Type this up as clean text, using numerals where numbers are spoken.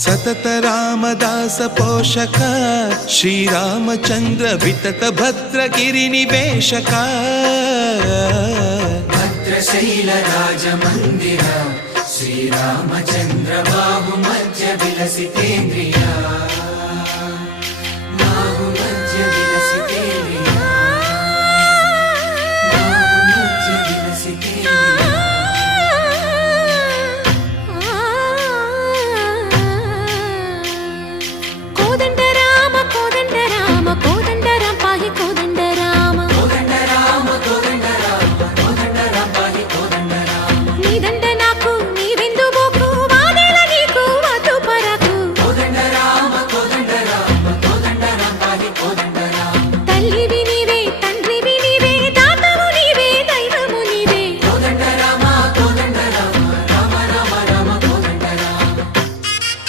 सतत रामदास पोषक श्रीरामचंद्र वितत भद्रगिरि निवेशक भद्रशैल राज मंदिर श्रीरामचंद्र बाहु मध्य विलसिते